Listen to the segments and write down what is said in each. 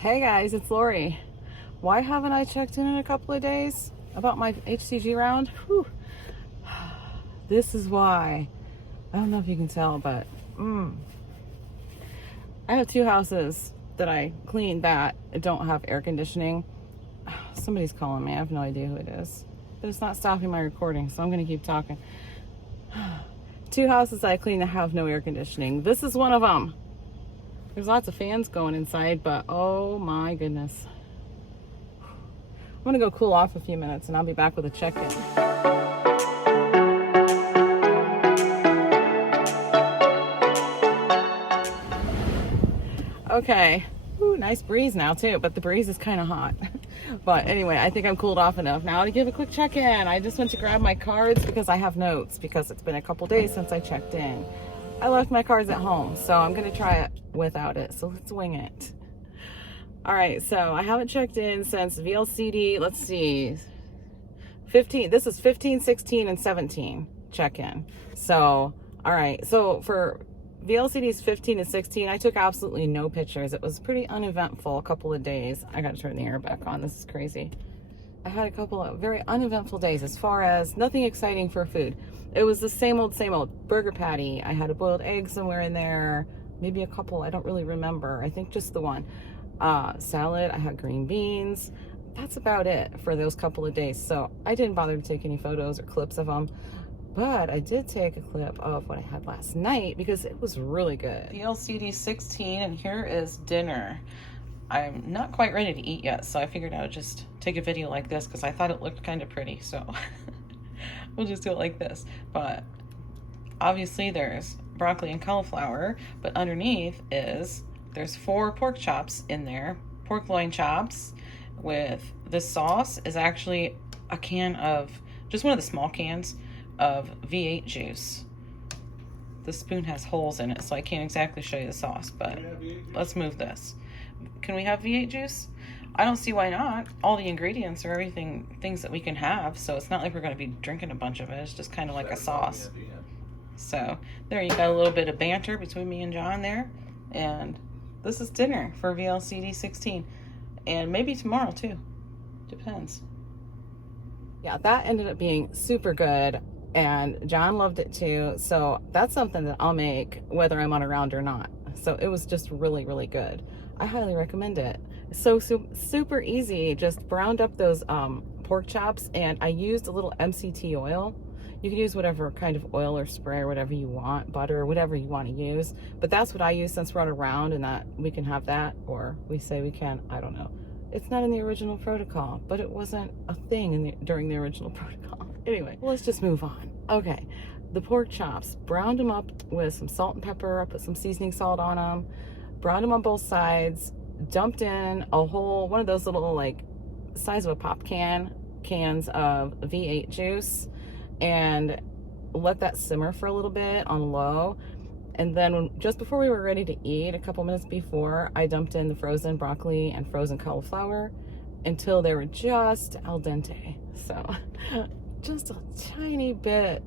Hey guys, it's Lori. Why haven't I checked in a couple of days about my HCG round? Whew. This is why. I don't know if you can tell, but I have two houses that I clean that don't have air conditioning. Somebody's calling me. I have no idea who it is, but it's not stopping my recording, so I'm going to keep talking. Two houses I clean that have no air conditioning. This is one of them. There's lots of fans going inside, but oh my goodness. I'm gonna go cool off a few minutes and I'll be back with a check-in. Okay, ooh, nice breeze now too, but the breeze is kind of hot. But anyway, I think I'm cooled off enough now to give a quick check-in. I just went to grab my cards because I have notes because it's been a couple days since I checked in. I left my cards at home, so I'm gonna try it without it. So let's wing it. All right, so I haven't checked in since Vlcd, let's see, 15, this is 15, 16, and 17 check-in. So, all right, so for Vlcd's 15 and 16, I took absolutely no pictures. It was pretty uneventful, a couple of days. I gotta turn the air back on, this is crazy. I had a couple of very uneventful days as far as nothing exciting for food. It was the same old burger patty. I had a boiled egg somewhere in there, maybe a couple, I don't really remember. I think just the one. Salad, I had green beans. That's about it for those couple of days. So I didn't bother to take any photos or clips of them, but I did take a clip of what I had last night because it was really good. Vlcd 16, and here is dinner. I'm not quite ready to eat yet, so I figured I would just take a video like this because I thought it looked kind of pretty, so we'll just do it like this. But obviously there's broccoli and cauliflower, but underneath there's 4 pork chops in there, pork loin chops. With the sauce is actually a can of, just one of the small cans of V8 juice. The spoon has holes in it, so I can't exactly show you the sauce, but let's move this. Can we have V8 juice? I don't see why not. All the ingredients are things that we can have, so it's not like we're going to be drinking a bunch of it. It's just kind of like a sauce. So there you got a little bit of banter between me and John there, and this is dinner for Vlcd 16, and maybe tomorrow too, depends. Yeah, that ended up being super good, and John loved it too, so that's something that I'll make whether I'm on a round or not. So it was just really, really good. I highly recommend it. So super easy. Just browned up those pork chops, and I used a little MCT oil. You can use whatever kind of oil or spray or whatever you want, butter, whatever you want to use. But that's what I use since we're on a round, and that we can have that, or we say we can, I don't know. It's not in the original protocol, but it wasn't a thing during the original protocol. Anyway, let's just move on. Okay, the pork chops, browned them up with some salt and pepper. I put some seasoning salt on them, browned them on both sides, dumped in a whole, one of those little like size of a pop cans of V8 juice, and let that simmer for a little bit on low. And then just before we were ready to eat, a couple minutes before, I dumped in the frozen broccoli and frozen cauliflower until they were just al dente. So just a tiny bit,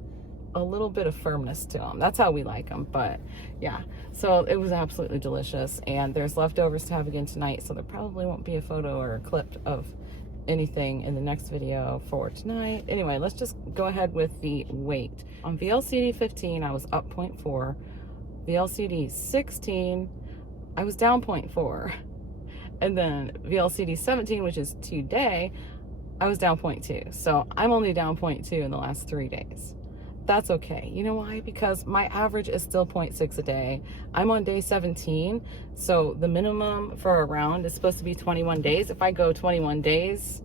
a little bit of firmness to them. That's how we like them. But yeah, so it was absolutely delicious, and there's leftovers to have again tonight, so there probably won't be a photo or a clip of anything in the next video for tonight. Anyway, let's just go ahead with the weight. On Vlcd 15, I was up 0.4. Vlcd 16, I was down 0.4. And then Vlcd 17, which is today, I was down 0.2. So I'm only down 0.2 in the last 3 days. That's okay. You know why? Because my average is still 0.6 a day. I'm on day 17, so the minimum for a round is supposed to be 21 days. If I go 21 days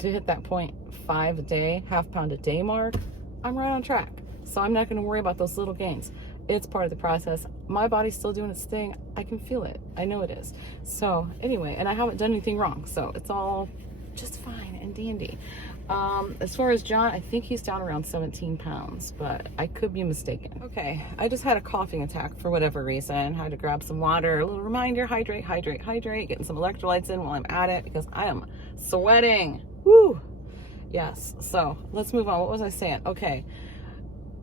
to hit that 0.5 a day, half pound a day mark, I'm right on track. So I'm not going to worry about those little gains. It's part of the process. My body's still doing its thing. I can feel it. I know it is. So anyway, and I haven't done anything wrong, so it's all just fine and dandy. As far as John, I think he's down around 17 pounds, but I could be mistaken. Okay, I just had a coughing attack for whatever reason. Had to grab some water. A little reminder, hydrate, hydrate, hydrate. Getting some electrolytes in while I'm at it because I am sweating. Woo! Yes, so let's move on. What was I saying? Okay,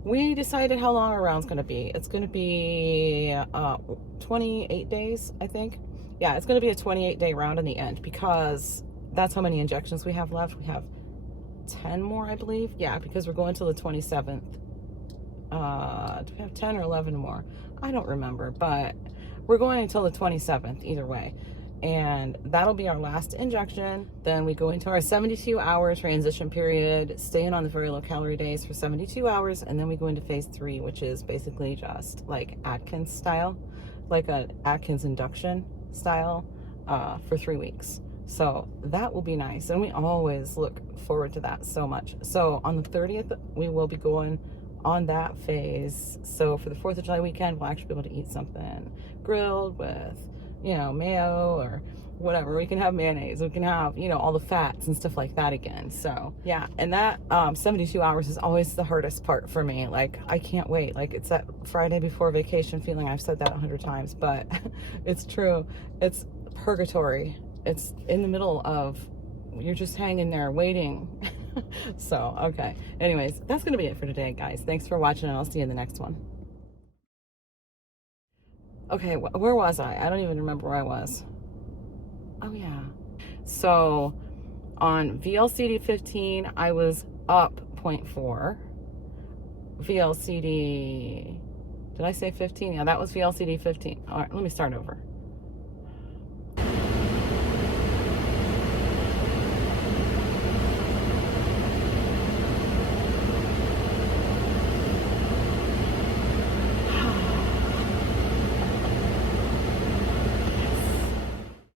we decided how long our round's going to be. It's going to be 28 days, I think. yeah, it's going to be a 28-day round in the end, because that's how many injections we have left. We have 10 more, I believe. Yeah, because we're going till the 27th. Do we have 10 or 11 more? I don't remember, but we're going until the 27th either way. And that'll be our last injection. Then we go into our 72-hour transition period, staying on the very low calorie days for 72 hours. And then we go into phase 3, which is basically just like Atkins style, like an Atkins induction style, for 3 weeks. So that will be nice. And we always look forward to that so much. So on the 30th, we will be going on that phase. So for the 4th of July weekend, we'll actually be able to eat something grilled with, you know, mayo or whatever. We can have mayonnaise. We can have, you know, all the fats and stuff like that again. So yeah, and that 72 hours is always the hardest part for me. Like, I can't wait. Like, it's that Friday before vacation feeling. I've said that 100 times, but it's true. It's purgatory. It's in the middle of, you're just hanging there waiting. So, okay. Anyways, that's going to be it for today, guys. Thanks for watching, and I'll see you in the next one. Okay, where was I? I don't even remember where I was. Oh, yeah. So, on Vlcd 15, I was up 0.4. Vlcd, did I say 15? Yeah, that was Vlcd 15. All right, let me start over.